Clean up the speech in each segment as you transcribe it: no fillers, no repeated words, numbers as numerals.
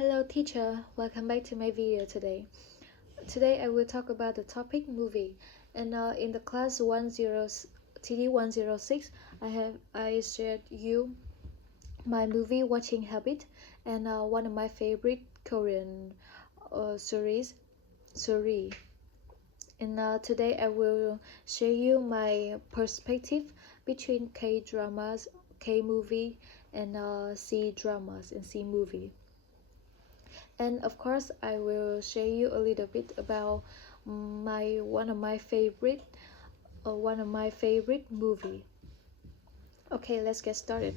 Hello teacher, welcome back to my video today. Today I will talk about the topic movie. And in the class 10 TD 106, I shared you my movie watching habit and one of my favorite Korean series. And today I will share you my perspective between K-dramas, K-movie, and C-dramas and C-movie. And of course I will share you a little bit about one of my favorite movie. Okay, let's get started.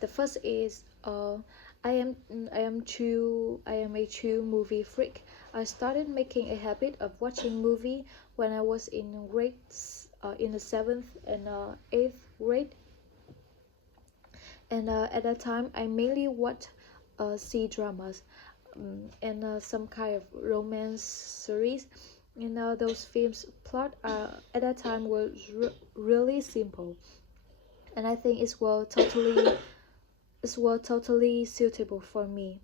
The first is I am a true movie freak. I started making a habit of watching movie when I was in in the 7th and 8th grade. And at that time I mainly watched C dramas and some kind of romance series. And those films plot at that time was really simple, and I think it's well totally suitable for me.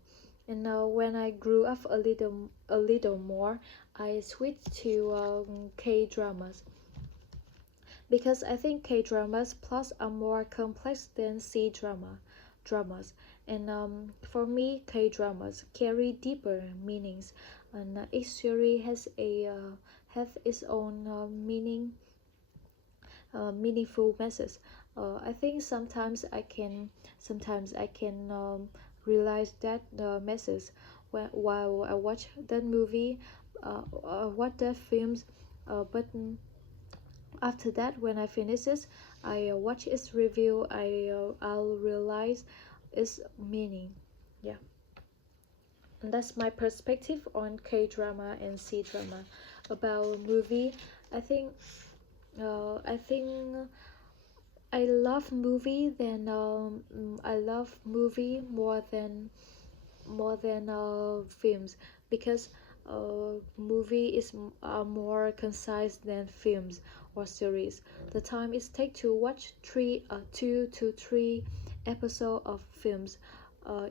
And when I grew up a little more, I switched to K dramas because I think K dramas plots are more complex than dramas. And for me, K dramas carry deeper meanings, and each series has its own meaningful message. I think sometimes I can realize that message while I watch that movie, watch that films, but after that, when I finish it, I watch its review. I'll realize its meaning. Yeah, and that's my perspective on K drama and C drama. About movie, I think I think I love movie than I love movie more than films, because movie is more concise than films or series. The time it takes to watch 2 to 3 episodes of films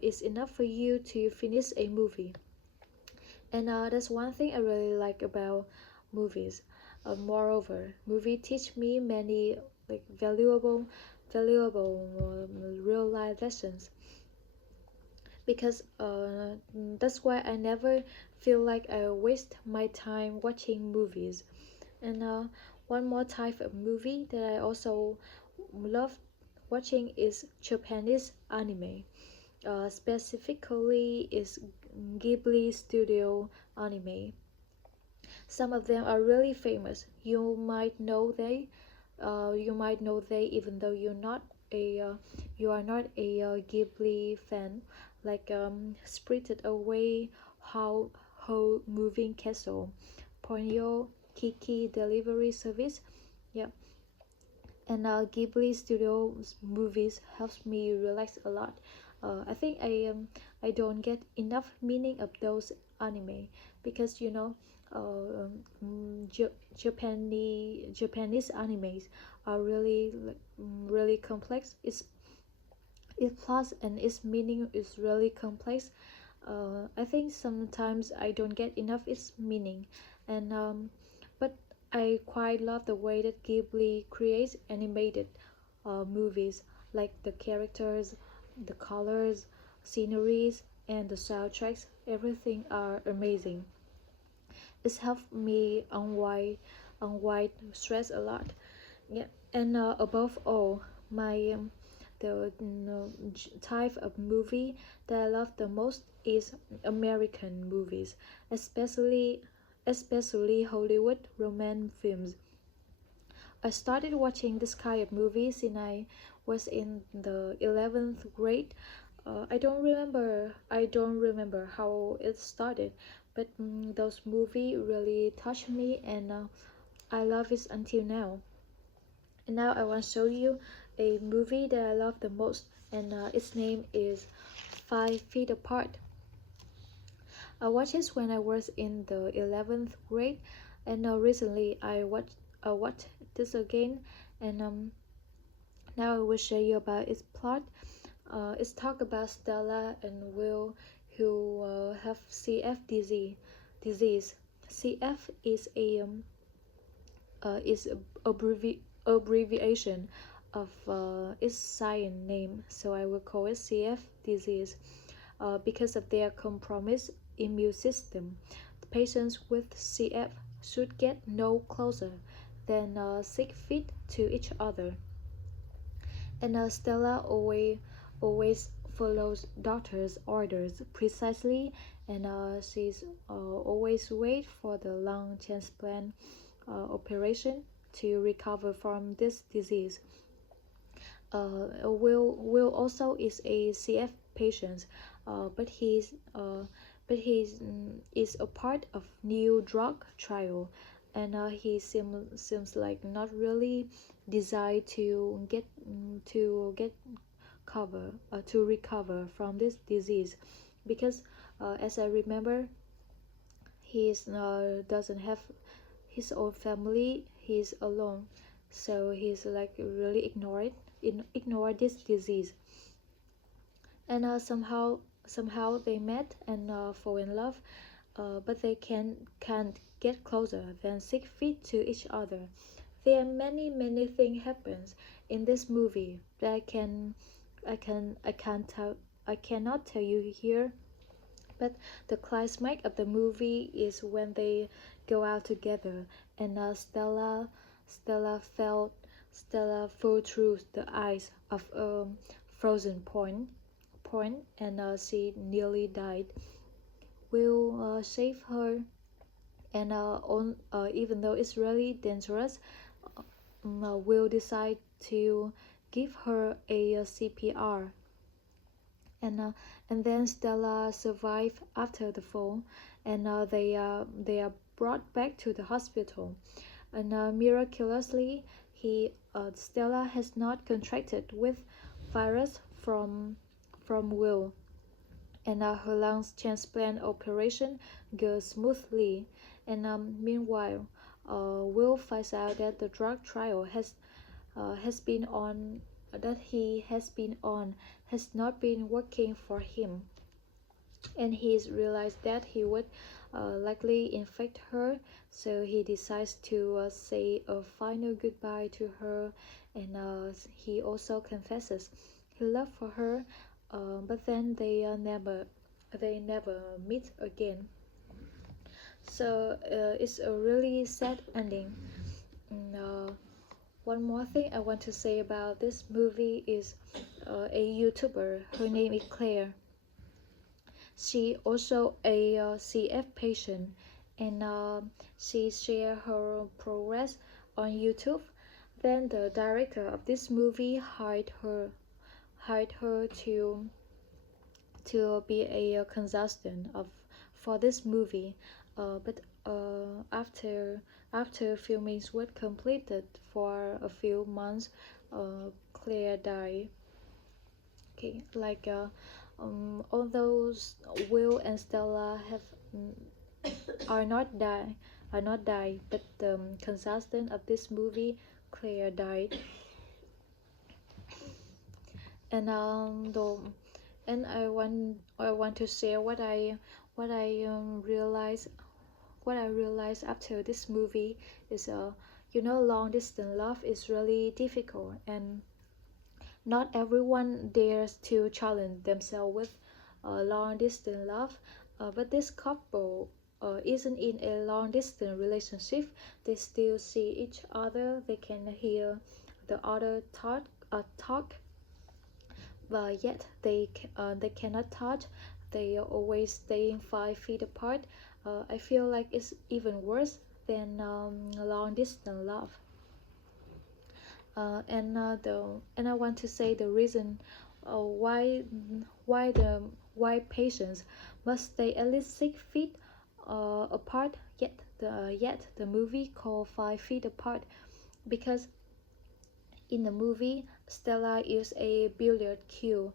is enough for you to finish a movie. And that's one thing I really like about movies. Moreover, movie teach me many like valuable real life lessons, because that's why I never feel like I waste my time watching movies. And one more type of movie that I also love watching is Japanese anime. Specifically is Ghibli studio anime. Some of them are really famous. You might know they, even though you are not a Ghibli fan, like Spirited Away, How Moving Castle, Ponyo, Kiki Delivery Service. Yeah, and Ghibli Studios movies helps me relax a lot. I think I don't get enough meaning of those anime, because Japanese animes are really really complex. Its plot and its meaning is really complex. I think sometimes I don't get enough its meaning, and but I quite love the way that Ghibli creates animated movies, like the characters, the colors, sceneries, and the soundtracks. Everything are amazing. It's helped me unwind stress a lot. Yeah, and above all, my the type of movie that I love the most is American movies, especially Hollywood romance films. I started watching this kind of movies since I was in the 11th grade. I don't remember how it started, but those movies really touched me, and I love it until now. And now I want to show you a movie that I love the most, and its name is 5 Feet Apart. I watched it when I was in the 11th grade, and recently I watched this again, and now I will show you about its plot. It's talk about Stella and Will, who have CF disease. CF is abbreviation of its science name, so I will call it CF disease. Because of their compromised immune system, the patients with CF should get no closer than 6 feet to each other. And Stella always follows doctor's orders precisely, and she's always wait for the lung transplant operation to recover from this disease. Will also is a CF patient, but he's is a part of new drug trial, and he seems like not really desire to get cover to recover from this disease, because as I remember, he doesn't have his own family. He's alone, so he's like really ignore this disease. And somehow they met and fall in love, but they can't get closer than 6 feet to each other. There are many things happens in this movie that I cannot tell you here. But the climax of the movie is when they go out together, and Stella fell through the ice of a frozen point, and she nearly died. Will save her, and even though it's really dangerous, Will decide to give her a CPR, and then Stella survived after the fall, and they are brought back to the hospital, and miraculously, Stella has not contracted with virus from Will, and her lungs transplant operation goes smoothly. And meanwhile, Will finds out that the drug trial has been on that he has been on has not been working for him, and he's realized that he would likely infect her, so he decides to say a final goodbye to her, and he also confesses his love for her, but then they never meet again. So it's a really sad ending. One more thing I want to say about this movie is a YouTuber. Her name is Claire. She also a CF patient, and she share her progress on YouTube. Then the director of this movie hired her to be a consultant for this movie. But after filming was completed for a few months, Claire died. Okay, like although Will and Stella have are not die, but the consultant of this movie, Claire, died. And and I want to share what I realized after this movie is long distance love is really difficult, and not everyone dares to challenge themselves with long distance love. But this couple isn't in a long distance relationship. They still see each other. They can hear the other talk, but yet they cannot touch. They are always staying 5 feet apart. I feel like it's even worse than long distance love. And I want to say the reason why patients must stay at least 6 feet apart. Yet the movie called 5 feet apart, because in the movie Stella used a billiard cue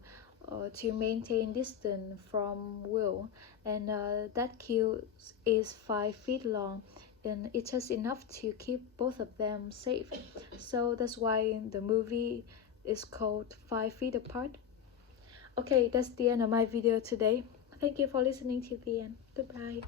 to maintain distance from Will, and that cue is 5 feet long, and it's just enough to keep both of them safe. So that's why the movie is called 5 feet apart. Okay, that's the end of my video today. Thank you for listening to the end. Goodbye.